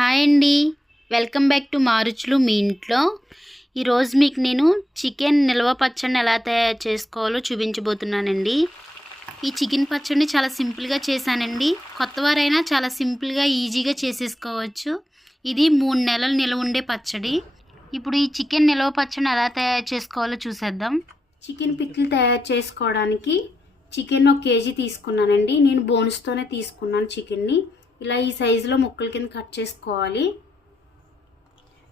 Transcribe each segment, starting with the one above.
Hi అండి, welcome back to మా రుచులు మీ ఇంట్లో. ఈరోజు మీకు నేను చికెన్ నిల్వ పచ్చడిని ఎలా తయారు చేసుకోవాలో చూపించబోతున్నానండి. ఈ చికెన్ పచ్చడిని చాలా సింపుల్గా చేశానండి. కొత్తవారైనా చాలా సింపుల్గా ఈజీగా చేసేసుకోవచ్చు. ఇది 3 నెలలు నిల్వ ఉండే పచ్చడి. ఇప్పుడు ఈ చికెన్ నిల్వ పచ్చడిని ఎలా తయారు చేసుకోవాలో చూసేద్దాం. చికెన్ పికిల్ తయారు చేసుకోవడానికి చికెన్ 1 కేజీ తీసుకున్నానండి. నేను బోన్స్తోనే తీసుకున్నాను చికెన్ని. ఇలా ఈ సైజులో ముక్కల కింద కట్ చేసుకోవాలి.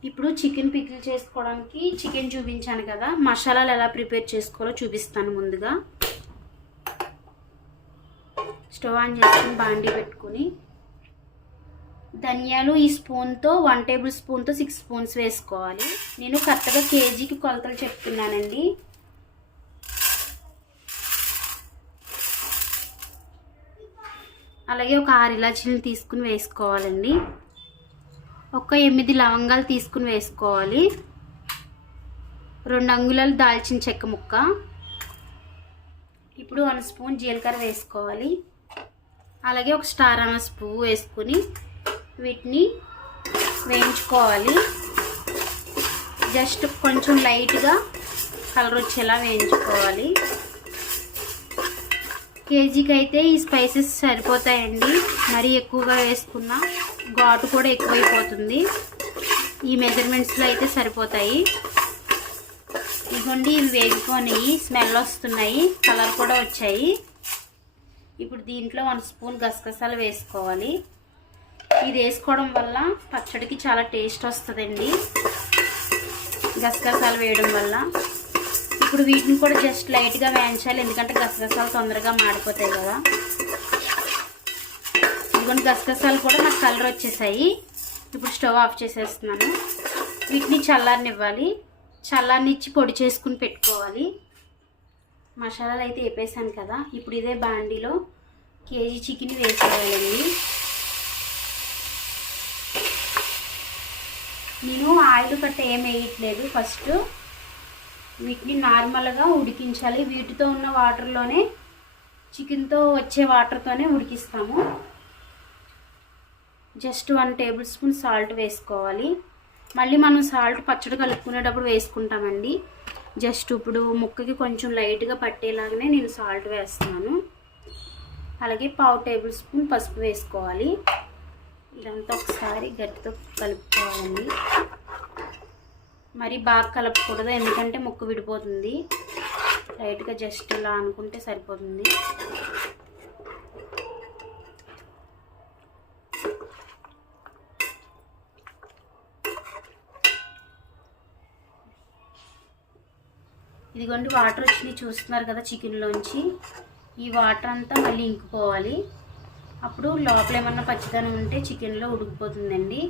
ఇప్పుడు చికెన్ పికిల్ చేసుకోవడానికి చికెన్ చూపించాను కదా, మసాలాలు ఎలా ప్రిపేర్ చేసుకోవాలో చూపిస్తాను. ముందుగా స్టవ్ ఆన్ చేసుకుని బాండీ పెట్టుకుని ధనియాలు ఈ స్పూన్తో 1 టేబుల్ స్పూన్తో 6 స్పూన్స్ వేసుకోవాలి. నేను కరెక్ట్గా కేజీకి కొలతలు చెప్తున్నానండి. అలాగే ఒక 6 ఇలాచీలను తీసుకుని వేసుకోవాలండి. ఒక 8 లవంగాలు తీసుకుని వేసుకోవాలి. 2 అంగుళాలు దాల్చిన చెక్క ముక్క. ఇప్పుడు 1 స్పూన్ జీలకర్ర వేసుకోవాలి. అలాగే ఒక స్టార్ అనస్ పువ్వు వేసుకుని వీటిని వేయించుకోవాలి. జస్ట్ కొంచెం లైట్గా కలర్ వచ్చేలా వేయించుకోవాలి. కేజీకి అయితే ఈ స్పైసెస్ సరిపోతాయండి. మరీ ఎక్కువగా వేసుకున్న ఘాటు కూడా ఎక్కువైపోతుంది. ఈ మెజర్మెంట్స్లో అయితే సరిపోతాయి. ఇదిగోండి, ఇవి వేగిపోయి స్మెల్ వస్తున్నాయి, కలర్ కూడా వచ్చాయి. ఇప్పుడు దీంట్లో 1 స్పూన్ గసగసాలు వేసుకోవాలి. ఇది వేసుకోవడం వల్ల పచ్చడికి చాలా టేస్ట్ వస్తుందండి, గసగసాలు వేయడం వల్ల. ఇప్పుడు వీటిని కూడా జస్ట్ లైట్గా వేయించాలి, ఎందుకంటే గసగసాలు తొందరగా మాడిపోతాయి కదా. ఇదిగోండి, గసగసాలు కూడా నాకు కలర్ వచ్చేసాయి. ఇప్పుడు స్టవ్ ఆఫ్ చేసేస్తున్నాను. వీటిని చల్లారనివ్వాలి. చల్లారనిచ్చి పొడి చేసుకుని పెట్టుకోవాలి. మసాలాలు అయితే వేపేసాను కదా. ఇప్పుడు ఇదే బాండీలో కేజీ చికెన్ వేసేయాలండి. నేను ఆయిల్ కట్ట ఏం వేయట్లేదు. ఫస్ట్ వీటిని నార్మల్గా ఉడికించాలి. వీటితో ఉన్న వాటర్లోనే, చికెన్తో వచ్చే వాటర్తోనే ఉడికిస్తాము. జస్ట్ 1 టేబుల్ స్పూన్ సాల్ట్ వేసుకోవాలి. మళ్ళీ మనం సాల్ట్ పచ్చడి కలుపుకునేటప్పుడు వేసుకుంటామండి. జస్ట్ ఇప్పుడు ముక్కకి కొంచెం లైట్గా పట్టేలాగానే నేను సాల్ట్ వేస్తున్నాను. అలాగే 1/2 టేబుల్ స్పూన్ పసుపు వేసుకోవాలి. ఇదంతా ఒకసారి గట్టితో కలుపుకోవాలండి. మరి బాగా కలపకూడదు, ఎందుకంటే ముక్క విడిపోతుంది. లైట్గా జస్ట్ ఇలా అనుకుంటే సరిపోతుంది. ఇదిగోండి, వాటర్ వచ్చి చూస్తున్నారు కదా చికెన్లోంచి. ఈ వాటర్ అంతా మళ్ళీ ఇంకిపోవాలి. అప్పుడు లోపల ఏమన్నా పచ్చిదనం ఉంటే చికెన్లో ఉడికిపోతుందండి.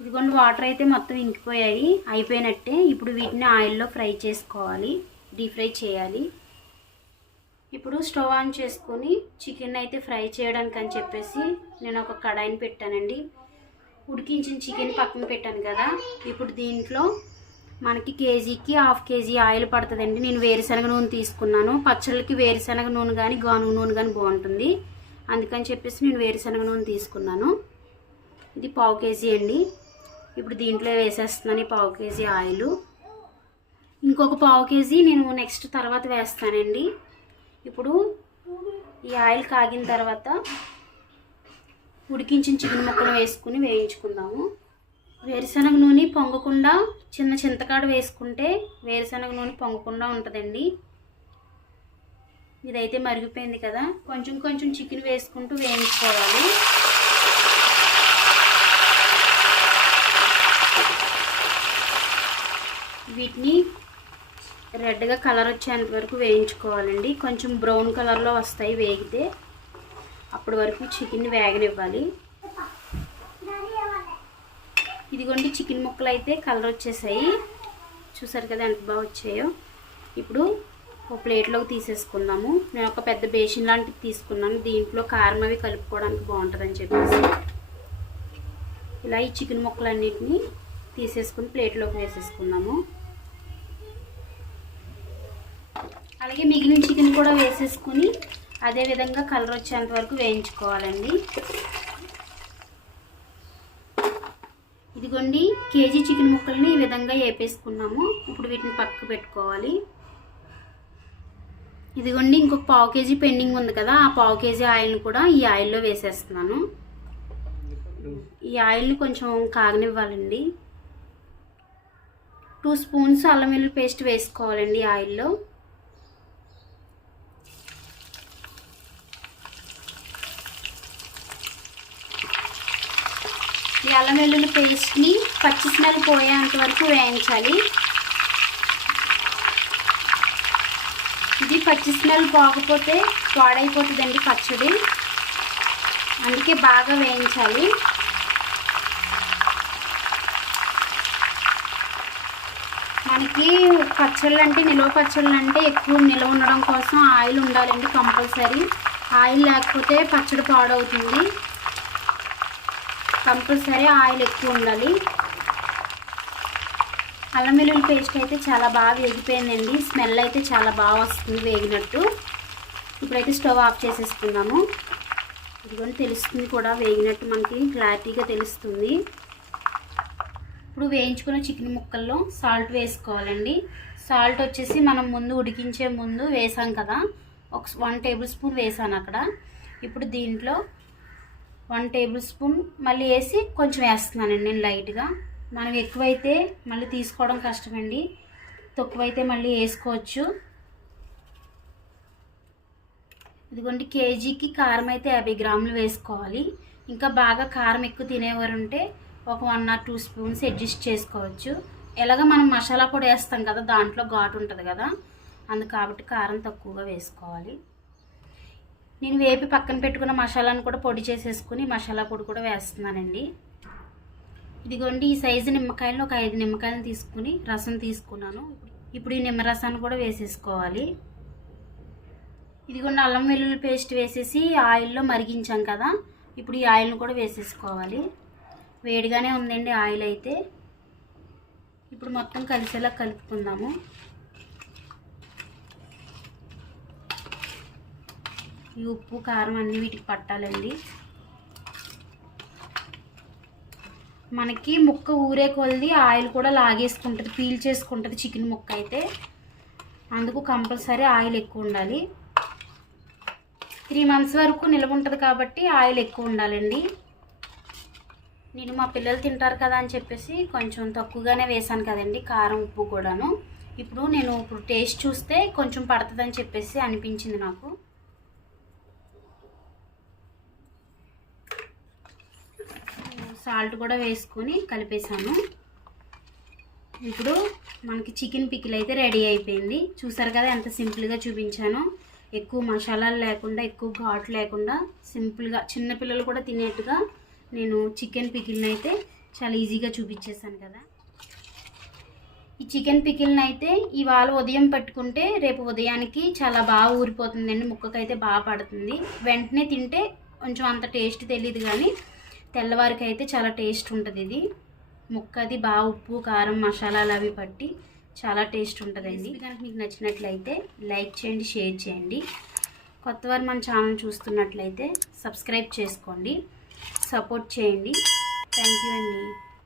ఇదిగోండి, వాటర్ అయితే మొత్తం ఇంకిపోయాయి, అయిపోయినట్టే. ఇప్పుడు వీటిని ఆయిల్లో ఫ్రై చేసుకోవాలి, డీప్ ఫ్రై చేయాలి. ఇప్పుడు స్టవ్ ఆన్ చేసుకొని చికెన్ అయితే ఫ్రై చేయడానికి అని చెప్పేసి నేను ఒక కడాయిని పెట్టానండి. ఉడికించిన చికెన్ పక్కన పెట్టాను కదా. ఇప్పుడు దీంట్లో మనకి కేజీకి 1/2 కేజీ ఆయిల్ పడుతుందండి. నేను వేరుశనగ నూనె తీసుకున్నాను. పచ్చళ్ళకి వేరుశనగ నూనె కానీ గానుగ నూనె కానీ బాగుంటుంది, అందుకని చెప్పేసి నేను వేరుశనగ నూనె తీసుకున్నాను. ఇది 1/2 కేజీ అండి. ఇప్పుడు దీంట్లో వేసేస్తున్నాను 1/2 కేజీ ఆయిల్. ఇంకొక 1/2 కేజీ నేను నెక్స్ట్ తర్వాత వేస్తానండి. ఇప్పుడు ఈ ఆయిల్ కాగిన తర్వాత ఉడికించిన చికెన్ ముక్కలు వేసుకుని వేయించుకుందాము. వేరుశనగ నూనె పొంగకుండా చిన్న చింతకాడ వేసుకుంటే వేరుశనగ నూనె పొంగకుండా ఉంటుందండి. ఇదైతే మరిగిపోయింది కదా. కొంచెం కొంచెం చికెన్ వేసుకుంటూ వేయించుకోవాలి. వీటిని రెడ్గా కలర్ వచ్చేంత వరకు వేయించుకోవాలండి. కొంచెం బ్రౌన్ కలర్లో వస్తాయి వేగితే, అప్పటి వరకు చికెన్ని వేగనివ్వాలి. ఇదిగోండి, చికెన్ ముక్కలు అయితే కలర్ వచ్చేసాయి, చూసారు కదా ఎంత బాగా వచ్చాయో. ఇప్పుడు ఒక ప్లేట్లోకి తీసేసుకుందాము. నేను ఒక పెద్ద బేసిన్ లాంటిది తీసుకున్నాను. దీంట్లో కారం అవి కలుపుకోవడానికి బాగుంటుందని చెప్పేసి ఇలా ఈ చికెన్ ముక్కలన్నిటిని తీసేసుకుని ప్లేట్లోకి వేసేసుకుందాము. అలాగే మిగిలిన చికెన్ కూడా వేసేసుకుని అదే విధంగా కలర్ వచ్చేంత వరకు వేయించుకోవాలండి. ఇదిగోండి కేజీ చికెన్ ముక్కల్ని ఈ విధంగా వేపేసుకున్నాము. ఇప్పుడు వీటిని పక్కకు పెట్టుకోవాలి. ఇదిగోండి ఇంకొక పావు కేజీ పెండింగ్ ఉంది కదా, ఆ పావు కేజీ ఆయిల్ని కూడా ఈ ఆయిల్లో వేసేస్తున్నాను. ఈ ఆయిల్ని కొంచెం కాగనివ్వాలండి. 2 స్పూన్స్ అల్లం వెల్లుల్లి పేస్ట్ వేసుకోవాలండి ఆయిల్లో. ఈ అల్లం వెల్లుల్లి పేస్ట్ని పచ్చి స్మెల్ పోయేంత వరకు వేయించాలి. ఇది పచ్చి స్మెల్ పోకపోతే పాడైపోతుందండి పచ్చడి, అందుకే బాగా వేయించాలి. మనకి పచ్చళ్ళు అంటే నిల్వ పచ్చళ్ళు అంటే ఎక్కువ నిల్వ ఉండడం కోసం ఆయిల్ ఉండాలండి కంపల్సరీ. ఆయిల్ లేకపోతే పచ్చడి పాడవుతుంది. కంపల్సరీ ఆయిల్ ఎక్కువ ఉండాలి. అల్లం వెల్లుల్లి పేస్ట్ అయితే చాలా బాగా వేగిపోయిందండి. స్మెల్ అయితే చాలా బాగా వస్తుంది వేగినట్టు. ఇప్పుడైతే స్టవ్ ఆఫ్ చేసేసుకుందాము. ఇదిగోని తెలుస్తుంది కూడా వేగినట్టు, మనకి క్లారిటీగా తెలుస్తుంది. ఇప్పుడు వేయించుకున్న చికెన్ ముక్కల్లో సాల్ట్ వేసుకోవాలండి. సాల్ట్ వచ్చేసి మనం ముందు ఉడికించే ముందు వేసాం కదా, 1 టేబుల్ స్పూన్ వేసాను అక్కడ. ఇప్పుడు దీంట్లో 1 టేబుల్ స్పూన్ మళ్ళీ వేసి కొంచెం వేస్తున్నానండి నేను లైట్గా. మనం ఎక్కువైతే మళ్ళీ తీసుకోవడం కష్టమండి, తక్కువైతే మళ్ళీ వేసుకోవచ్చు. ఇదిగోండి కేజీకి కారం అయితే 50 గ్రాములు వేసుకోవాలి. ఇంకా బాగా కారం ఎక్కువ తినేవారు ఉంటే ఒక 1 or 2 స్పూన్స్ అడ్జస్ట్ చేసుకోవచ్చు. ఎలాగ మనం మసాలా పొడి వేస్తాం కదా, దాంట్లో ఘాటు ఉంటుంది కదా, కాబట్టి కారం తక్కువగా వేసుకోవాలి. నేను వేపి పక్కన పెట్టుకున్న మసాలాను కూడా పొడి చేసేసుకుని మసాలా పొడి కూడా వేస్తున్నానండి. ఇదిగోండి ఈ సైజు నిమ్మకాయలను ఒక 5 నిమ్మకాయలను తీసుకుని రసం తీసుకున్నాను. ఇప్పుడు ఈ నిమ్మరసాన్ని కూడా వేసేసుకోవాలి. ఇదిగోండి అల్లం వెల్లుల్లి పేస్ట్ వేసేసి ఆయిల్లో మరిగించాం కదా, ఇప్పుడు ఈ ఆయిల్ని కూడా వేసేసుకోవాలి. వేడిగానే ఉందండి ఆయిల్ అయితే. ఇప్పుడు మొత్తం కలిసేలా కలుపుకుందాము. ఈ ఉప్పు కారం అన్నీ వీటికి పట్టాలండి. మనకి ముక్క ఊరే కొలిది ఆయిల్ కూడా లాగేసుకుంటుంది, పీల్ చేసుకుంటుంది చికెన్ ముక్క అయితే. అందుకు కంపల్సరీ ఆయిల్ ఎక్కువ ఉండాలి. 3 months వరకు నిల్వ ఉంటుంది కాబట్టి ఆయిల్ ఎక్కువ ఉండాలండి. నేను మా పిల్లలు తింటారు కదా అని చెప్పేసి కొంచెం తక్కువగానే వేసాను కదండి కారం ఉప్పు కూడాను. ఇప్పుడు టేస్ట్ చూస్తే కొంచెం పడుతుందని చెప్పేసి అనిపించింది నాకు. సాల్ట్ కూడా వేసుకొని కలిపేసాను. ఇప్పుడు మనకి చికెన్ పికిల్ అయితే రెడీ అయిపోయింది. చూసారు కదా ఎంత సింపుల్గా చూపించాను. ఎక్కువ మసాలాలు లేకుండా, ఎక్కువ ఘాటు లేకుండా సింపుల్గా చిన్నపిల్లలు కూడా తినేట్టుగా నేను చికెన్ పికిల్ని అయితే చాలా ఈజీగా చూపించేశాను కదా. ఈ చికెన్ పికిల్ని అయితే ఇవాళ ఉదయం పెట్టుకుంటే రేపు ఉదయానికి చాలా బాగా ఊరిపోతుందండి. ముక్కకైతే బాగా పడుతుంది. వెంటనే తింటే కొంచెం అంత టేస్ట్ తెలియదు, కానీ తెల్లవారికి అయితే చాలా టేస్ట్ ఉంటుంది. ఇది ముక్క అది బాగా ఉప్పు కారం మసాలాలు అవి పట్టి చాలా టేస్ట్ ఉంటుందండి. కనుక మీకు నచ్చినట్లయితే లైక్ చేయండి, షేర్ చేయండి. కొత్తవారు మన ఛానల్ చూస్తున్నట్లయితే సబ్స్క్రైబ్ చేసుకోండి, సపోర్ట్ చేయండి. థ్యాంక్ యూ అండి.